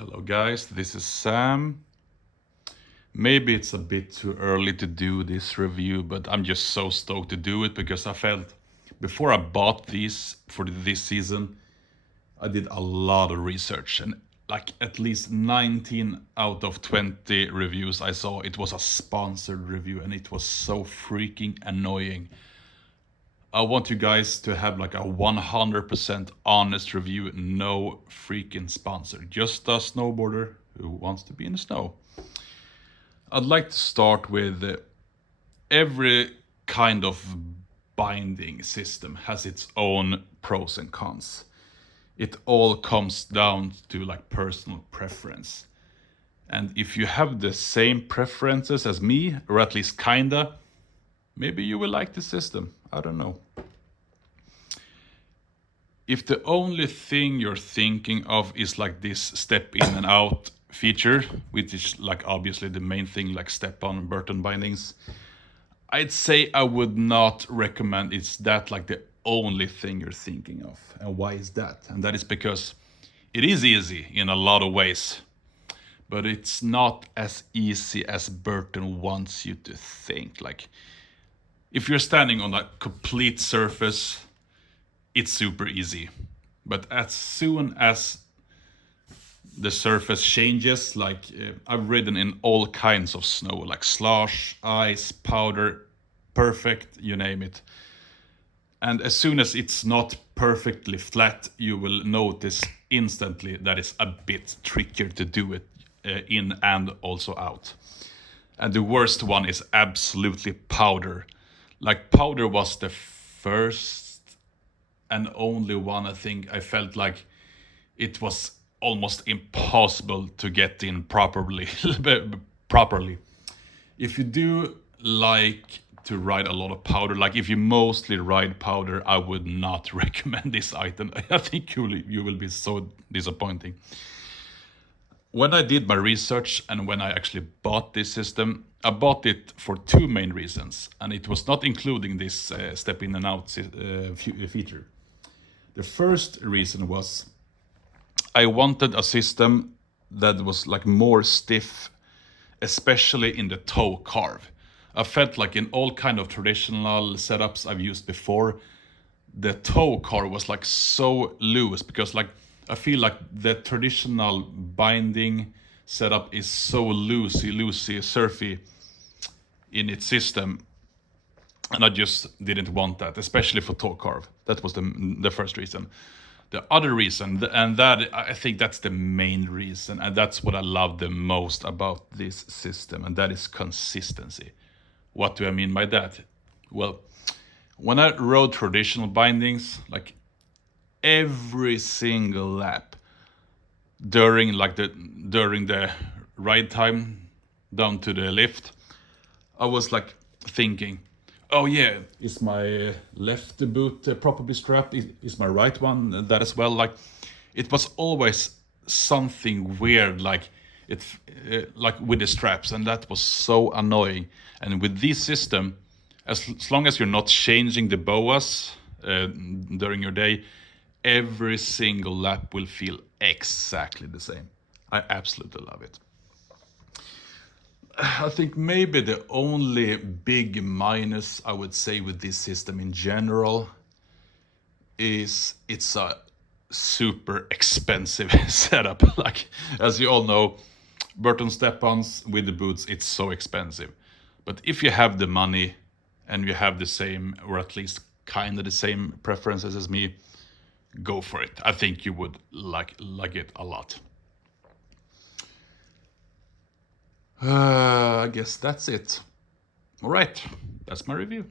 Hello guys, this is Sam. Maybe it's a bit too early to do this review, but I'm just so stoked to do it because I felt before I bought these for this season, I did a lot of research and like at least 19 out of 20 reviews I saw, it was a sponsored review and it was so freaking annoying. I want you guys to have like a 100% honest review, no freaking sponsor, just a snowboarder who wants to be in the snow. I'd like to start with every kind of binding system has its own pros and cons. It all comes down to like personal preference. And if you have the same preferences as me, or at least kinda, maybe you will like the system. I don't know. If the only thing you're thinking of is like this step in and out feature, which is like obviously the main thing, like step-on Burton bindings, I'd say I would not recommend it's that like the only thing you're thinking of. And why is that? And that is because it is easy in a lot of ways, but it's not as easy as Burton wants you to think. Like if you're standing on a complete surface, it's super easy. But as soon as the surface changes, like I've ridden in all kinds of snow, like slush, ice, powder, perfect, you name it. And as soon as it's not perfectly flat, you will notice instantly that it's a bit trickier to do it in and also out. And the worst one is absolutely powder. Like powder was the first and only one I think I felt like it was almost impossible to get in properly. If you do like to ride a lot of powder, like if you mostly ride powder, I would not recommend this item. I think you will be so disappointing. When I did my research and when I actually bought this system, I bought it for two main reasons, and it was not including this step in and out feature. The first reason was I wanted a system that was like more stiff, especially in the toe carve. I felt like in all kind of traditional setups I've used before, the toe carve was like so loose because like I feel like the traditional binding setup is so loosey, surfy in its system. And I just didn't want that, especially for toe carve. That was the first reason. The other reason, and that I think that's the main reason, and that's what I love the most about this system, and that is consistency. What do I mean by that? Well, when I rode traditional bindings, like every single lap during the ride time down to the lift, I was like thinking, oh yeah, is my left boot properly strapped? Is my right one that as well? Like, it was always something weird, like like with the straps, and that was so annoying. And with this system, as long as you're not changing the boas during your day, every single lap will feel exactly the same. I absolutely love it. I think maybe the only big minus I would say with this system in general is it's a super expensive setup. Like, as you all know, Burton Step-Ons with the boots, it's so expensive. But if you have the money and you have the same, or at least kind of the same preferences as me, go for it. I think you would like it a lot. I guess that's it. All right, that's my review.